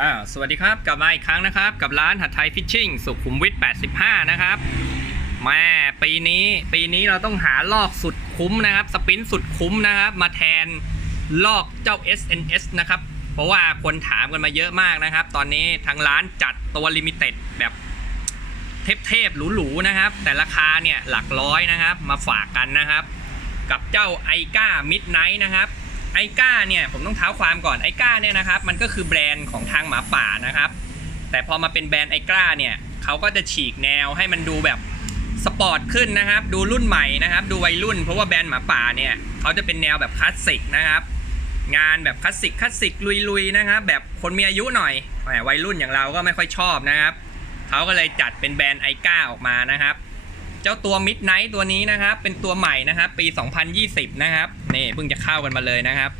อ่าสวัสดีครับกลับมาอีกครั้งนะครับ กับร้านหัดไทยฟิชชิ่งสุขุมวิท 85 นะครับแม่ปีนี้ปีนี้เราต้องหาลอกสุดคุ้มนะครับสปรินต์สุดคุ้มนะครับ มาแทนลอกเจ้า SNS นะครับ เพราะว่าคนถามกันมาเยอะมากนะครับ ตอนนี้ทางร้านจัดตัวลิมิเต็ดแบบเทพๆหรูๆนะครับ แต่ราคาเนี่ยหลักร้อยนะครับ มาฝากกันนะครับ กับเจ้าไอก้ามิดไนท์นะครับ ไอก้าเนี่ยผมต้องเท้าความก่อนไอก้าเนี่ยนะครับมันก็คือแบรนด์ของทางหมาป่านะครับ แต่พอมาเป็นแบรนด์ไอก้าเนี่ยเขาก็จะฉีกแนวให้มันดูแบบสปอร์ตขึ้นนะครับ ดูรุ่นใหม่นะครับ ดูวัยรุ่น เพราะว่าแบรนด์หมาป่าเนี่ยเขาจะเป็นแนวแบบคลาสสิกนะครับ งานแบบคลาสสิกคลาสสิกลุยๆนะครับ แบบคนมีอายุหน่อยแหมวัยรุ่นอย่างเราก็ไม่ค่อยชอบนะครับเขาก็เลยจัดเป็นแบรนด์ไอก้าออกมานะครับ เจ้าตัว Midnight ตัวนี้นะครับ เป็นตัวใหม่นะครับ ปี 2020 นะครับ นี่เพิ่งจะเข้ากันมาเลยนะครับ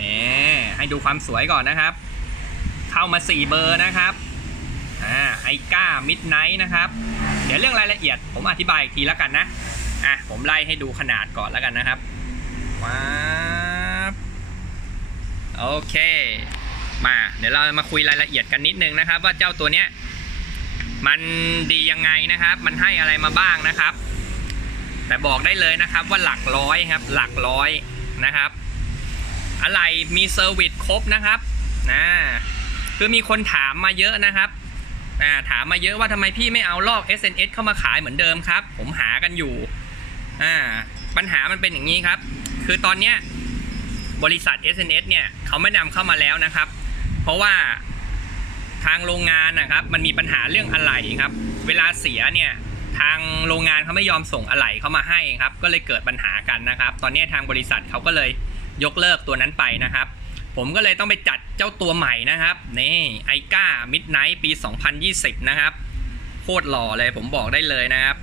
นี่ ให้ดูความสวยก่อนนะครับ เข้ามา 4 เบอร์นะครับ อ่า ไอก้า Midnight นะครับ เดี๋ยวเรื่องรายละเอียดผมอธิบายอีกทีแล้วกันนะ อะ ผมไล่ให้ดูขนาดก่อนแล้วกันนะครับว้าโอเค มา เดี๋ยวเรามาคุยรายละเอียดกันนิดนึงนะครับ ว่าเจ้าตัวเนี้ย มันดียังไงนะครับ มันให้อะไรมาบ้างนะครับ แต่บอกได้เลยนะครับว่าหลักร้อยครับ หลักร้อยนะครับ อะไรมีเซอร์วิสครบนะครับนะคือมีคนถามมาเยอะนะครับอ่าถามมาเยอะว่าทำไมพี่ไม่เอาลอก SNS เข้ามาขายเหมือนเดิมครับ ผมหากันอยู่อ่าปัญหามันเป็นอย่างนี้ครับ คือตอนเนี้ยบริษัท SNS เนี่ยเขาไม่นำเข้ามาแล้วนะครับ เพราะว่า ทางโรงงานนะครับ มันมีปัญหาเรื่องอะไหล่ครับ เวลาเสียเนี่ยทางโรงงานเขาไม่ยอมส่งอะไหล่เข้ามาให้ครับ ก็เลยเกิดปัญหากันนะครับ ตอนนี้ทางบริษัทเขาก็เลยยกเลิกตัวนั้นไปนะครับ ผมก็เลยต้องไปจัดเจ้าตัวใหม่นะครับนี่ไอก้ามิดไนท์ปี 2020 นะครับโคตรหล่อเลยผมบอกได้เลยนะครับ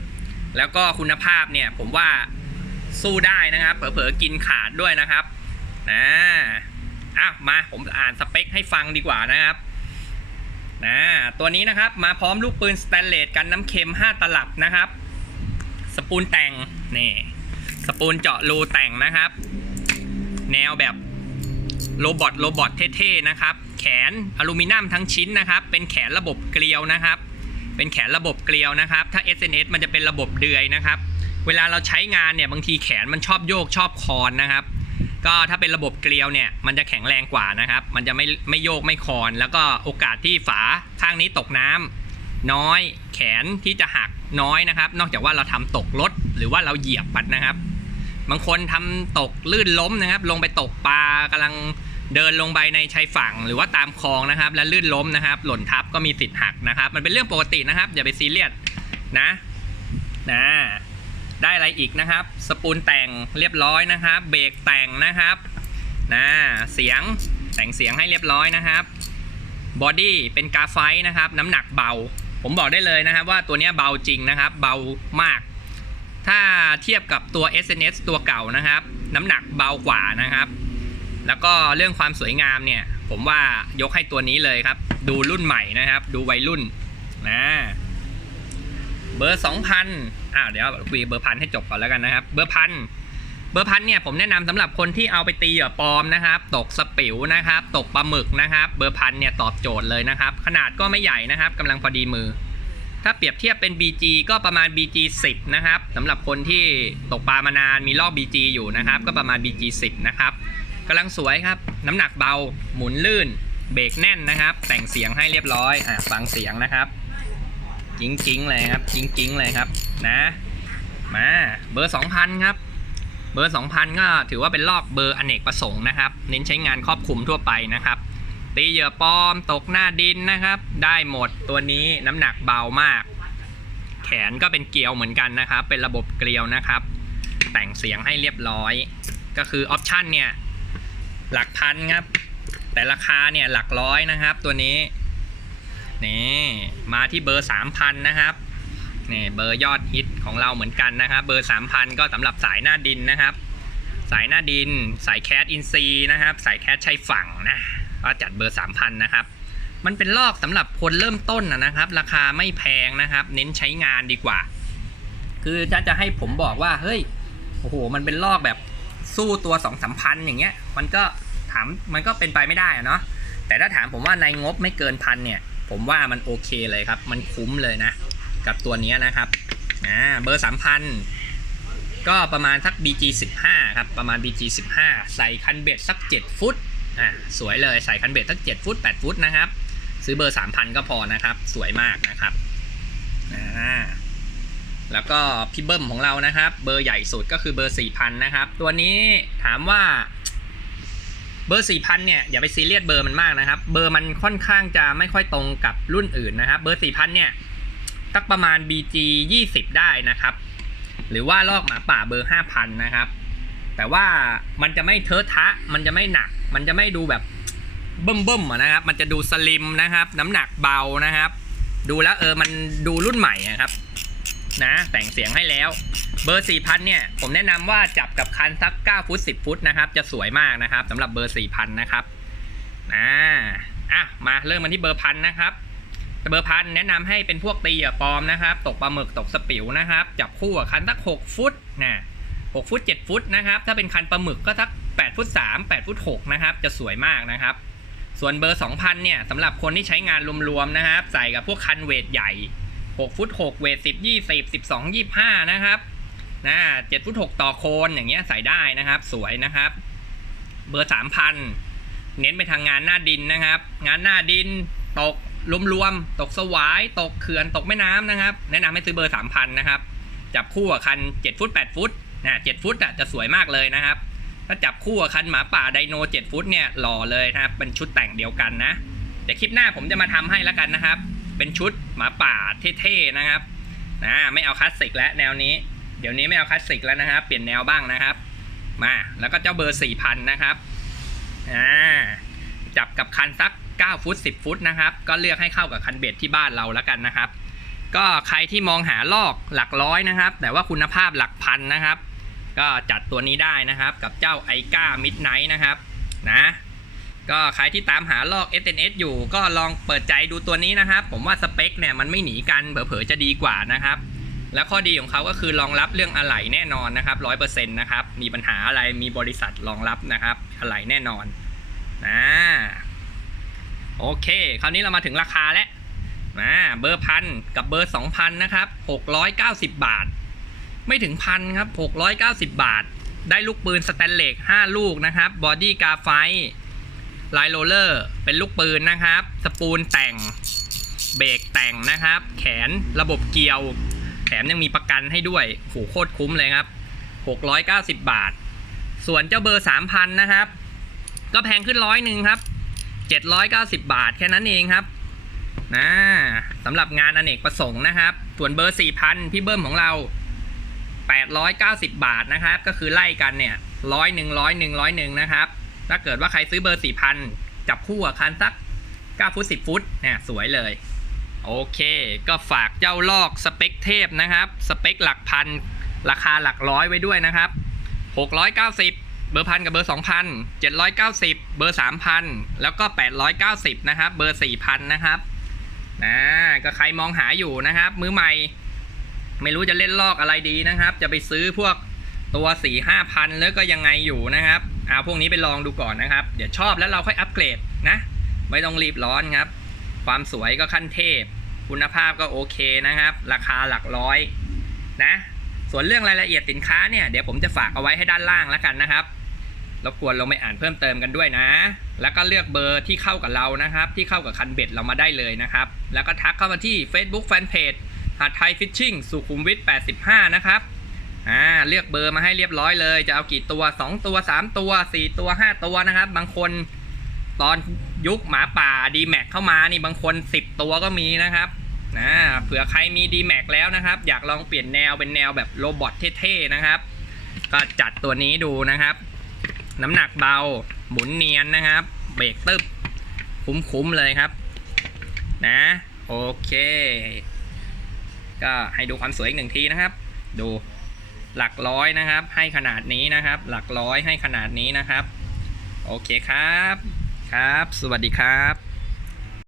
แล้วก็คุณภาพเนี่ยผมว่าสู้ได้นะครับเผลอๆกินขาดด้วยนะครับนะอะมาผมอ่านสเปคให้ฟังดีกว่านะครับ นะตัวนี้นะครับมาพร้อมลูกปืนสแตนเลสกันน้ำเค็ม 5 ตลับนะครับ สปูนแต่งนี่สปูนเจาะรูแต่งนะครับ แนวแบบโรบอทโรบอทเท่ๆนะครับ แขนอลูมิเนียมทั้งชิ้นนะครับ เป็นแขนระบบเกลียวนะครับ เป็นแขนระบบเกลียวนะครับ ถ้า SNS มันจะเป็นระบบเดือยนะครับ เวลาเราใช้งานเนี่ยบางทีแขนมันชอบโยกชอบคอนนะครับ ก็ถ้าเป็นระบบเกลียวเนี่ยมันจะแข็งแรงกว่านะครับ มันจะไม่ไม่โยกไม่คอน แล้วก็โอกาสที่ฝาข้างนี้ตกน้ำน้อยแขนที่จะหักน้อยนะครับ นอกจากว่าเราทำตกรถหรือว่าเราเหยียบปัดนะครับ บางคนทำตกลื่นล้มนะครับ ลงไปตกปลากำลังเดินลงไปในชายฝั่งหรือว่าตามคลองนะครับ แล้วลื่นล้มนะครับ หล่นทับก็มีสิทธิ์หักนะครับ มันเป็นเรื่องปกตินะครับ อย่าไปซีเรียสนะนะ ได้อะไรอีกนะครับ สปูลแต่งเรียบร้อยนะครับ เบรกแต่งนะครับนะเสียงแต่งเสียงให้เรียบร้อยนะครับบอดี้เป็นกาไฟนะครับ น้ำหนักเบา ผมบอกได้เลยนะครับ ว่าตัวนี้เบาจริงนะครับ เบามาก ถ้าเทียบกับตัว SNS ตัวเก่านะครับ น้ำหนักเบากว่านะครับ แล้วก็เรื่องความสวยงามเนี่ย ผมว่ายกให้ตัวนี้เลยครับ ดูรุ่นใหม่นะครับ ดูวัยรุ่นนะเบอร์ส อ้าวเดี๋ยวคุยเบอร์พันให้จบก่อนแล้วกันนะครับ เบอร์พันเบอร์พันเนี่ยผมแนะนำสำหรับคนที่เอาไปตีเหยื่อปลอมนะครับ ตกสปิวนะครับ ตกปลาหมึกนะครับ เบอร์พันเนี่ยตอบโจทย์เลยนะครับ ขนาดก็ไม่ใหญ่นะครับกำลังพอดีมือ ถ้าเปรียบเทียบเป็น BG ก็ประมาณ BG 10นะครับสำหรับคนที่ตกปลามานานมีรอบ BG อยู่นะครับ ก็ประมาณ BG 10นะครับกำลังสวยครับ น้ำหนักเบา หมุนลื่น เบรกแน่นนะครับ แต่งเสียงให้เรียบร้อยอะฟังเสียงนะครับ กิ้งกิ้งเลยครับกิ้งกิ้งเลยครับนะมาเบอร์ 2,000 ครับ เบอร์ 2,000 ก็ถือว่าเป็นลอกเบอร์อเนกประสงค์นะครับ เน้นใช้งานครอบคลุมทั่วไปนะครับ ตีเหยื่อปลอมตกหน้าดินนะครับ ได้หมดตัวนี้น้ำหนักเบามาก แขนก็เป็นเกลียวเหมือนกันนะครับ เป็นระบบเกลียวนะครับ แต่งเสียงให้เรียบร้อย ก็คือออปชันเนี่ยหลักพันครับ แต่ราคาเนี่ยหลักร้อยนะครับ ตัวนี้ นี่มาที่เบอร์3,000นะครับนี่เบอร์ยอดฮิตของเราเหมือนกันนะครับ เบอร์3,000ก็สำหรับสายหน้าดินนะครับ สายหน้าดิน สายแคสอินซีนะครับ สายแคสชายฝั่งนะก็จัดเบอร์3,000นะครับมันเป็นลอกสำหรับคนเริ่มต้นนะนะครับ ราคาไม่แพงนะครับ เน้นใช้งานดีกว่า คือถ้าจะให้ผมบอกว่าเฮ้ยโอ้โหมันเป็นลอกแบบสู้ตัวสองสามพันอย่างเงี้ย มันก็ถามมันก็เป็นไปไม่ได้อะเนาะแต่ถ้าถามผมว่าในงบไม่เกินพันเนี่ย ผมว่ามันโอเคเลยครับ มันคุ้มเลยนะ กับตัวนี้นะครับอ่าเบอร์3,000ก็ประมาณสัก BG 15ครับ ประมาณ BG 15ใส่คันเบ็ดสัก 7 ฟุตอ่าสวยเลยใส่คันเบ็ดสัก 7 ฟุต 8 ฟุตนะครับ ซื้อเบอร์ 3,000 ก็พอนะครับ สวยมากนะครับอ่าแล้วก็พี่เบิ้มของเรานะครับ เบอร์ใหญ่สุดก็คือเบอร์ 4,000 นะครับ ตัวนี้ถามว่า เบอร์ 4,000 เนี่ยอย่าไปซีเรียสเบอร์มันมากนะครับ เบอร์มันค่อนข้างจะไม่ค่อยตรงกับรุ่นอื่นนะครับ เบอร์ 4,000 เนี่ยสักประมาณ BG 20 ได้นะครับ หรือว่าลอกหมาป่าเบอร์ 5,000 นะครับ แต่ว่ามันจะไม่เทอะทะ มันจะไม่หนัก มันจะไม่ดูแบบเบิ่มๆนะครับ มันจะดูสลิมนะครับ น้ำหนักเบานะครับ ดูแล้วเออมันดูรุ่นใหม่อะครับ นะแต่งเสียงให้แล้ว เบอร์ 4,000 เนี่ย ผมแนะนำว่าจับกับคันสัก 9 ฟุต 10 ฟุตนะครับ จะสวยมากนะครับสำหรับเบอร์ 4,000 นะครับอ่าอะมาเริ่มกันที่เบอร์พันนะครับเบอร์พันแนะนำให้เป็นพวกตีอะปลอมนะครับ ตกปลาหมึกตกสปิวนะครับ จับคู่กับคันสัก 6 ฟุตนะ6ฟุต 7 ฟุตนะครับ ถ้าเป็นคันปลาหมึกก็สัก 8 ฟุต 3 8 ฟุต 6 นะครับ จะสวยมากนะครับส่วนเบอร์ 2,000 เนี่ยสำหรับคนที่ใช้งานรวมๆนะครับ ใส่กับพวกคันเวทใหญ่ 6ฟุต6เวท10 20 12 25 นะครับนะ7ฟุต6ต่อโคนอย่างเงี้ยใส่ได้นะครับ สวยนะครับ เบอร์ 3,000 เน้นไปทางงานหน้าดินนะครับ งานหน้าดินตกรวมๆตกสวาย ตกเขื่อนตกแม่น้ำนะครับ แนะนำให้ซื้อเบอร์ 3,000 นะครับ จับคู่กับคัน 7 ฟุต 8 ฟุตนะ7ฟุตอะจะสวยมากเลยนะครับ ถ้าจับคู่กับคันหมาป่าไดโน 7 ฟุตเนี่ยหล่อเลยนะครับเป็นชุดแต่งเดียวกันนะเดี๋ยวคลิปหน้าผมจะมาทำให้แล้วกันนะครับ เป็นชุดหมาป่าเท่ๆนะครับนะไม่เอาคลาสสิกแล้วแนวนี้ เดี๋ยวนี้ไม่เอาคลาสสิกแล้วนะครับ เปลี่ยนแนวบ้างนะครับ มาแล้วก็เจ้าเบอร์4,000นะครับอ่าจับกับคันสัก 9 ฟุต 10 ฟุตนะครับ ก็เลือกให้เข้ากับคันเบ็ดที่บ้านเราแล้วกันนะครับ ก็ใครที่มองหาลอกหลักร้อยนะครับ แต่ว่าคุณภาพหลักพันนะครับ ก็จัดตัวนี้ได้นะครับ กับเจ้าไอก้ามิดไนท์นะครับนะ ก็ใครที่ตามหาลอก SNS อยู่ก็ลองเปิดใจดูตัวนี้นะครับ ผมว่าสเปคเนี่ยมันไม่หนีกันเผลอๆจะดีกว่านะครับแล้วข้อดีของเขาก็คือรองรับเรื่องอะไหล่แน่นอนนะครับร้อยเปอร์เซ็นต์นะครับ มีปัญหาอะไรมีบริษัทรองรับนะครับอะไหล่แน่นอนนะโอเค คราวนี้เรามาถึงราคาแล้วนะเบอร์พันกับเบอร์สองพันนะครับหกร้อยเก้าสิบบาท ไม่ถึงพันครับหกร้อยเก้าสิบบาท ได้ลูกปืนสแตนเลสห้าลูกนะครับบอดี้กาไฟ ไลน์โรลเลอร์ เป็นลูกปืนนะครับ สปูลแต่ง เบรกแต่งนะครับ แขนระบบเกียว แถมยังมีประกันให้ด้วยโหโคตรคุ้มเลยครับ 690 บาท ส่วนเจ้าเบอร์ 3,000 นะครับ ก็แพงขึ้นร้อยหนึ่งครับ 790 บาทแค่นั้นเองครับนะสำหรับงานอเนกประสงค์นะครับ ส่วนเบอร์ 4,000 พี่เบิ้มของเรา 890 บาทนะครับ ก็คือไล่กันเนี่ยร้อยหนึ่งร้อยหนึ่งร้อยหนึ่งนะครับ ถ้าเกิดว่าใครซื้อเบอร์4,000จับคู่กับคันสัก9ฟุต10ฟุตเนี่ยสวยเลย โอเค ก็ฝากเจ้าลอกสเปคเทพนะครับ สเปคหลักพัน ราคาหลักร้อยไว้ด้วยนะครับ 690เบอร์พันกับเบอร์ 2,000 790 เบอร์ 3,000 แล้วก็ 890 นะครับ เบอร์ 4,000 นะครับนะก็ใครมองหาอยู่นะครับ มือใหม่ ไม่รู้จะเล่นลอกอะไรดีนะครับ จะไปซื้อพวกตัวสี่ห้าพันแล้วก็ยังไงอยู่นะครับ เอาพวกนี้ไปลองดูก่อนนะครับ เดี๋ยวชอบแล้วเราค่อยอัปเกรดนะ ไม่ต้องรีบร้อนครับ ความสวยก็ขั้นเทพ คุณภาพก็โอเคนะครับ ราคาหลักร้อยนะ ส่วนเรื่องรายละเอียดสินค้าเนี่ยเดี๋ยวผมจะฝากเอาไว้ให้ด้านล่างแล้วกันนะครับรบกวนลงไปอ่านเพิ่มเติมกันด้วยนะ แล้วก็เลือกเบอร์ที่เข้ากับเรานะครับ ที่เข้ากับคันเบ็ดเรามาได้เลยนะครับ แล้วก็ทักเข้ามาที่ Facebook Fanpage หาดไทยฟิชชิ่งสุขุมวิท85 นะครับ อ่าเลือกเบอร์มาให้เรียบร้อยเลย จะเอากี่ตัว 2 ตัว 3 ตัว 4 ตัว 5 ตัวนะครับ บางคนตอนยุคหมาป่า d m a x เข้ามานี่บางคน 10 ตัวก็มีนะครับนะเผื่อใครมี d m a x แล้วนะครับ อยากลองเปลี่ยนแนวเป็นแนวแบบโรบอทเท่ๆนะครับ ก็จัดตัวนี้ดูนะครับ น้ำหนักเบาหมุนเนียนนะครับ เบรกตึบคุ้มๆเลยครับ นะโอเค ก็ให้ดูความสวยอีกหนึ่งทีนะครับ ดู หลักร้อยนะครับ ให้ขนาดนี้นะครับ หลักร้อยให้ขนาดนี้นะครับ โอเคครับ ครับ สวัสดีครับ